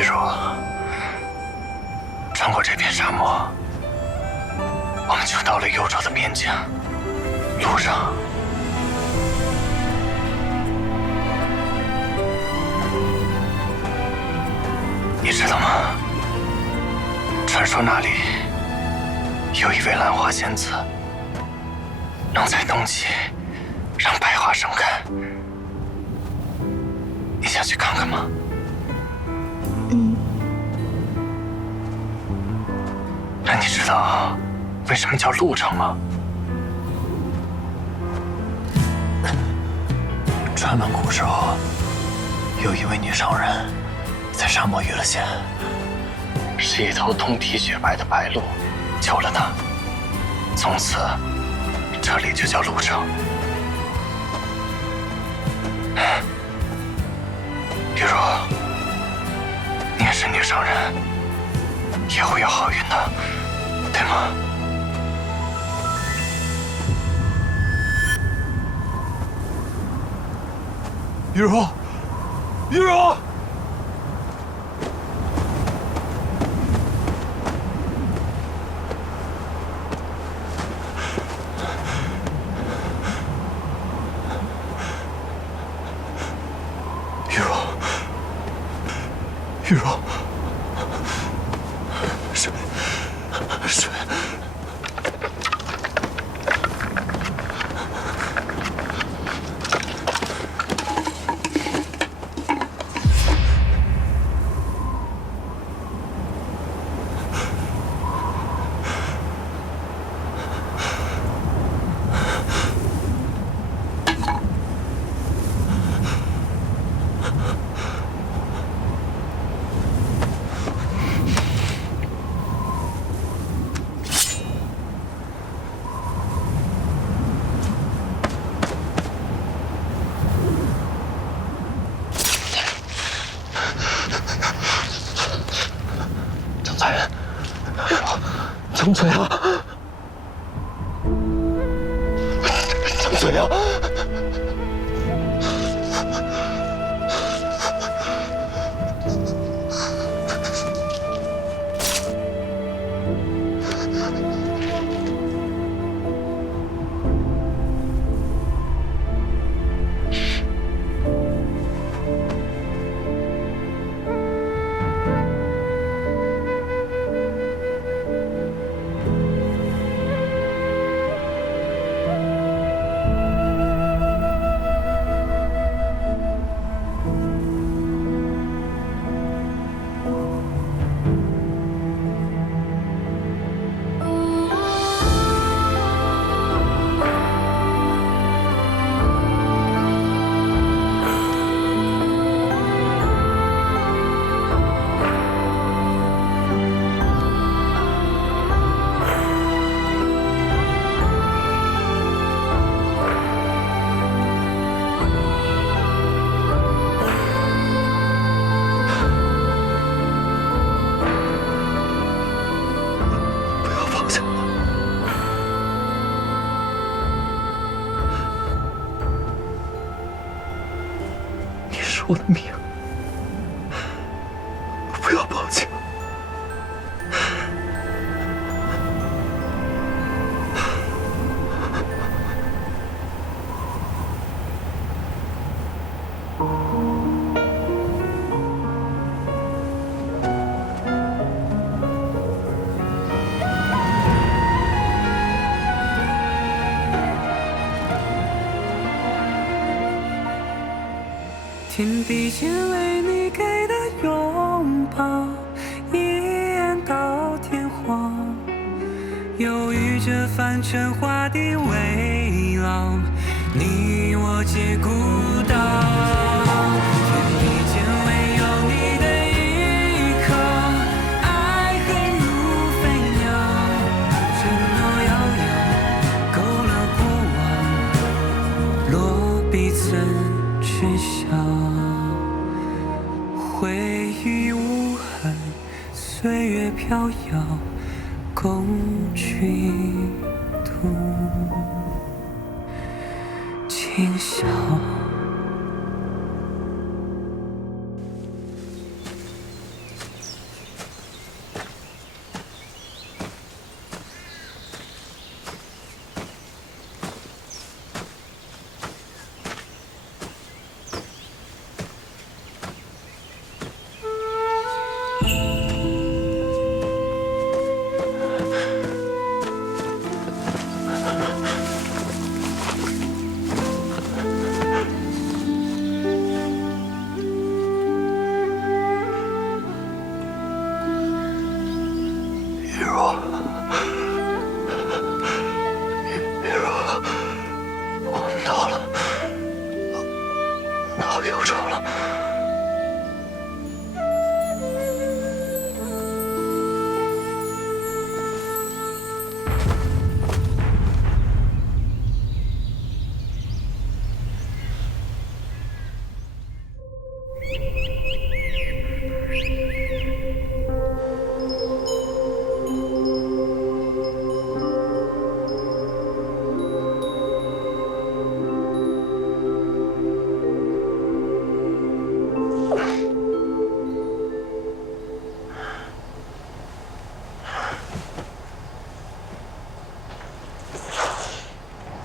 玉茹，穿过这片沙漠，我们就到了幽州的边境。路上，你知道吗？传说那里有一位兰花仙子，能在冬季让百花盛开。你想去看看吗？那你知道为什么叫鹿城吗？传闻古时候，有一位女商人在沙漠遇了险，是一头通体雪白的白鹿救了她，从此这里就叫鹿城。玉茹，你也是女商人，也会有好运的，对吗？玉茹，玉茹，玉茹，玉茹，水，水。张嘴啊！张嘴啊！我的命，不要报警！天地间为你给的拥抱，一眼到天荒，犹豫着凡尘化的围绕，你我皆孤岛。天地间唯有你的依靠，爱恨如飞鸟，承诺遥遥，勾勒过往，落笔怎知晓？回忆无痕，岁月飘摇，共君途今宵。我闹了，闹忧愁了。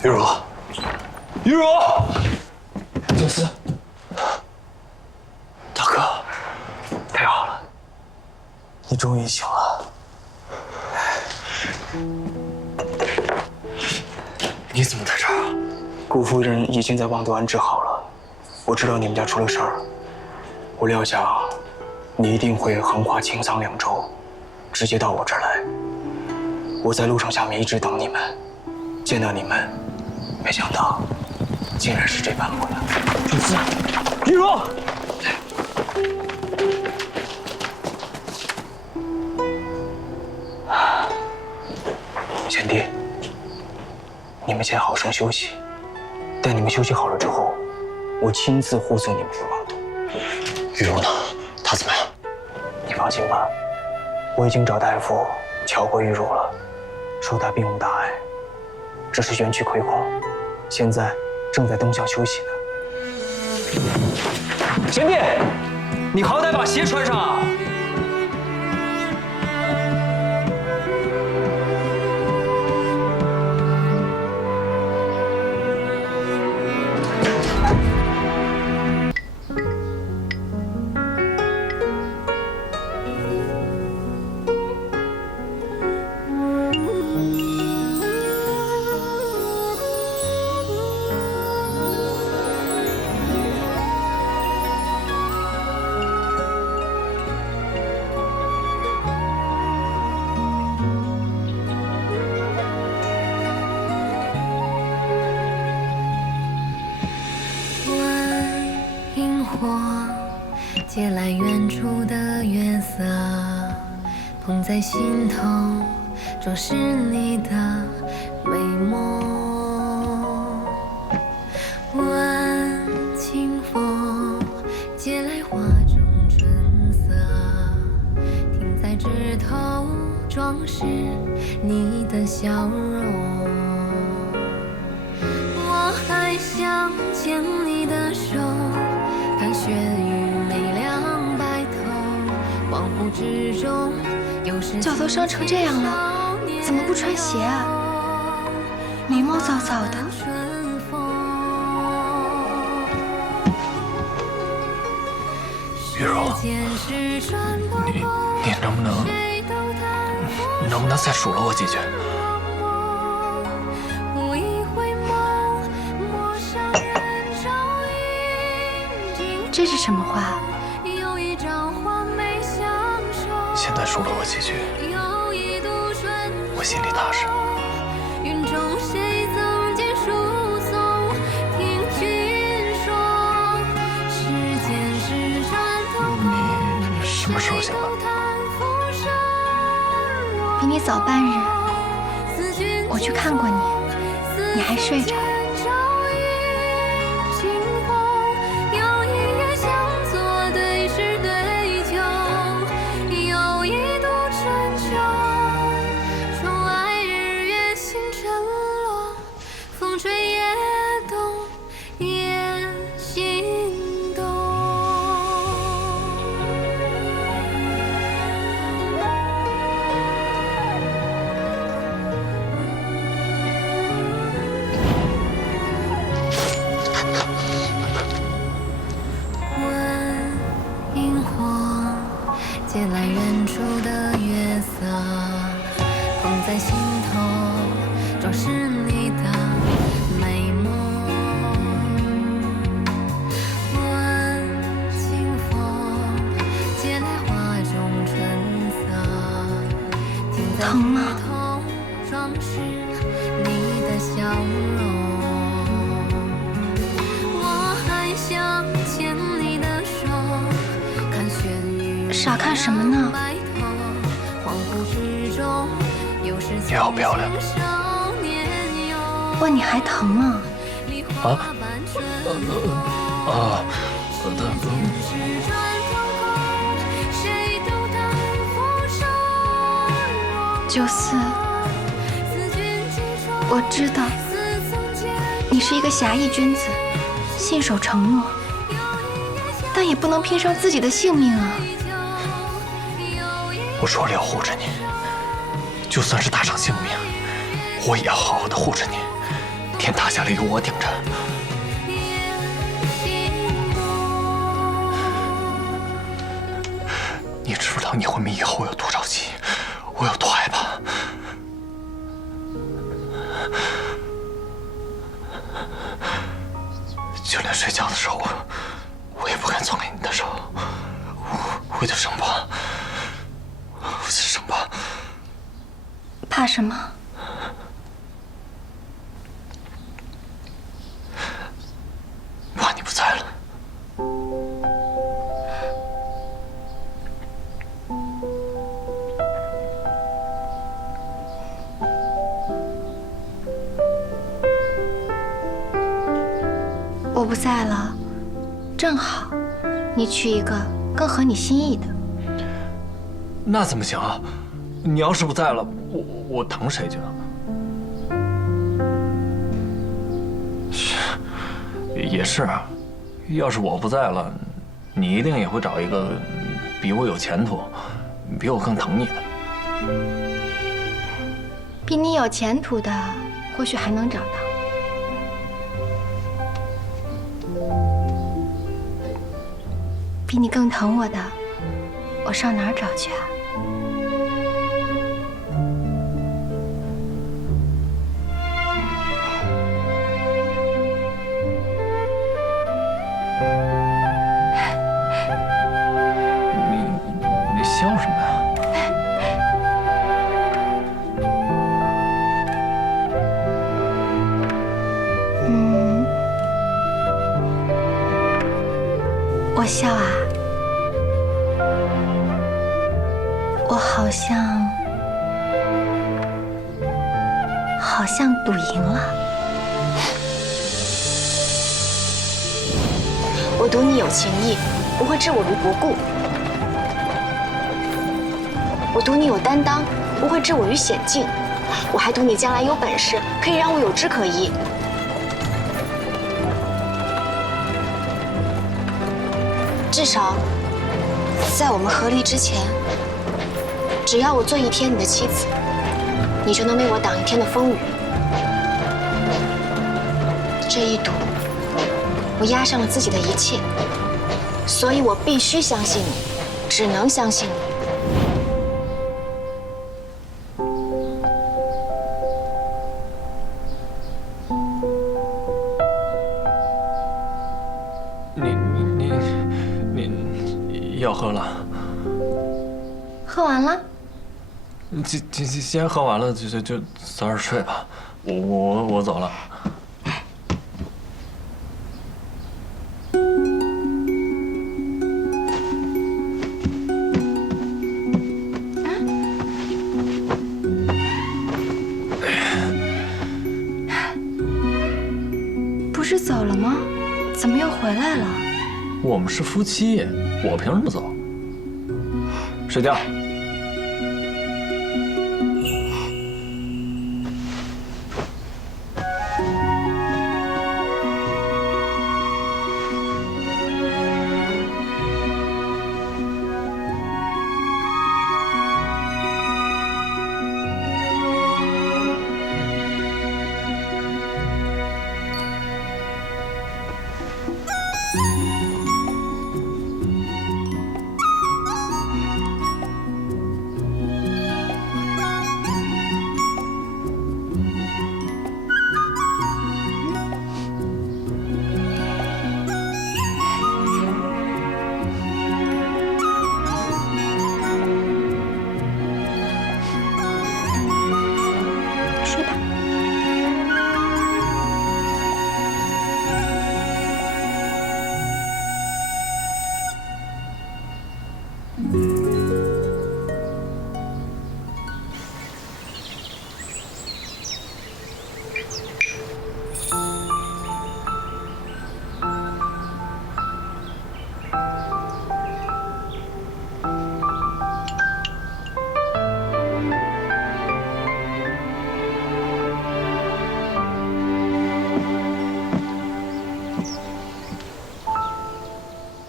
玉茹，玉茹，宗司，大哥，太好了，你终于醒了。你怎么在这儿啊？顾夫人已经在望都安治好了，我知道你们家出了事儿，我料想你一定会横跨青桑两州，直接到我这儿来。我在路上下面一直等你们，见到你们。 没想到，竟然是这般模样。主子，玉茹，贤弟，你们先好生休息。待你们休息好了之后，我亲自护送你们回望都。玉茹呢？她怎么样？你放心吧，我已经找大夫瞧过玉茹了，说她并无大碍，只是元气亏空。 现在正在灯下休息呢。贤弟，你好歹把鞋穿上啊！借来远处的月色，捧在心头，装饰你的美梦。问清风，借来花中春色，停在枝头，装饰你的笑容。我还想牵你的手，看雪与。 脚都伤成这样了，怎么不穿鞋啊？眉毛躁躁的。玉茹，你能不能再数落我几句？这是什么话？ 现在数落我几句，我心里踏实。你什么时候醒的？比你早半日。我去看过你，你还睡着。 借来远处的月色，捧在心头，装饰你的美梦。问清风，借来花中春色，停疼吗？傻看什么呢？你好漂亮。问你还疼吗？94，我知道你是一个侠义君子，信守承诺，但也不能拼上自己的性命啊！我说了要护着你，就算是搭上性命，我也要好好的护着你。天塌下来有我顶着。你知不知道你昏迷以后我有多着急，我有多害怕？就连睡觉的时候，我也不敢松开你的手，我就生怕，我就生怕。怕什么？怕你不在了。我不在了，正好，你娶一个更合你心意的。那怎么行啊？你要是不在了，我疼谁去啊？也是啊，要是我不在了，你一定也会找一个比我有前途、比我更疼你的。比你有前途的，或许还能找到。比你更疼我的，我上哪儿找去啊？你笑什么呀？我笑啊，我好像赌赢了。我赌你有情义，不会置我于不顾；我赌你有担当，不会置我于险境；我还赌你将来有本事，可以让我有枝可依。至少，在我们合离之前，只要我做一天你的妻子，你就能为我挡一天的风雨。这一赌，我押上了自己的一切，所以我必须相信你，只能相信你。你要喝了？喝完了？先喝完了，就早点睡吧。我走了。不是走了吗？怎么又回来了？我们是夫妻，我凭什么走？睡觉。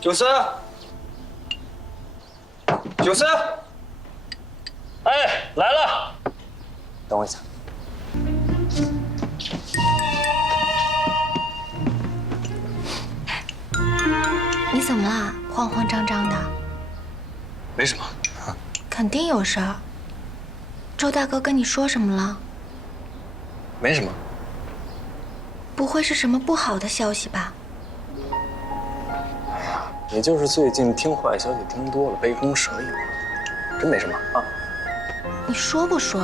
九思，九思，哎，来了。等我一下。你怎么啦？慌慌张张的。没什么。肯定有事儿。周大哥跟你说什么了？没什么。不会是什么不好的消息吧？也就是最近听坏消息听多了，杯弓蛇影，真没什么啊。你说不说？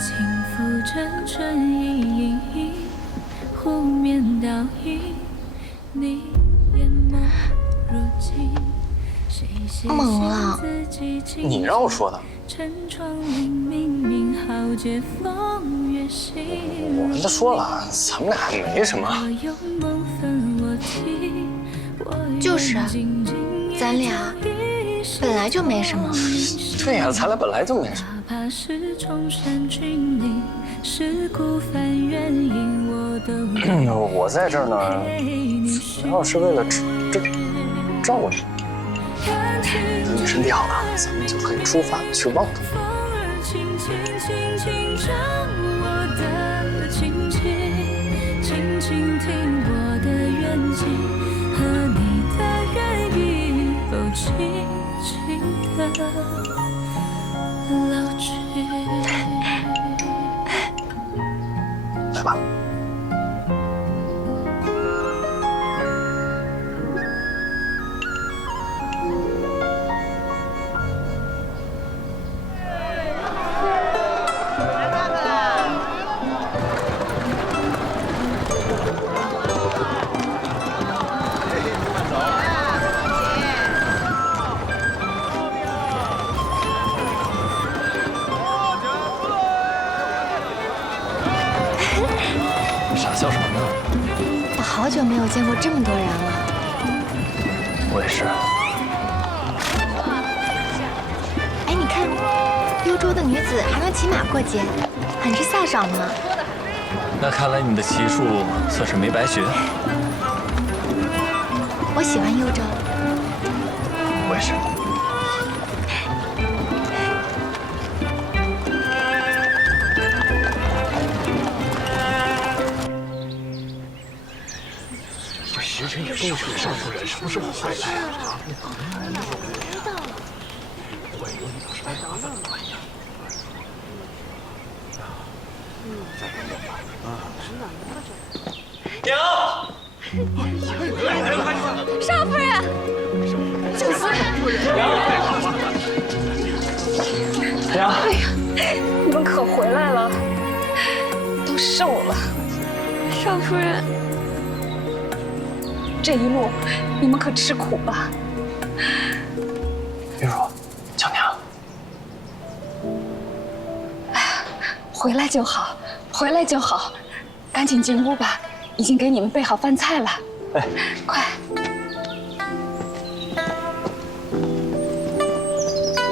轻拂阵阵意义，湖面倒影，你淹没如今。猛了！你让我说的。我跟他说了，咱们俩没什么。就是，咱俩本来就没什么。对呀，咱俩本来就没什么。我在这儿呢，主要是为了照顾你。等你身体好了，咱们就可以出发去望他。来吧。傻笑什么呢？我好久没有见过这么多人了。我也是。哎，你看，幽州的女子还能骑马过街，很是飒爽呢。那看来你的骑术算是没白学。我喜欢幽州。我也是。时辰也够去了，少夫人什么时候回来啊？娘，少夫人，九思，娘，哎呀，你们可回来了，都瘦了。少夫人。这一路你们可吃苦了。玉茹，叫娘。回来就好，回来就好，赶紧进屋吧，已经给你们备好饭菜了。哎，快。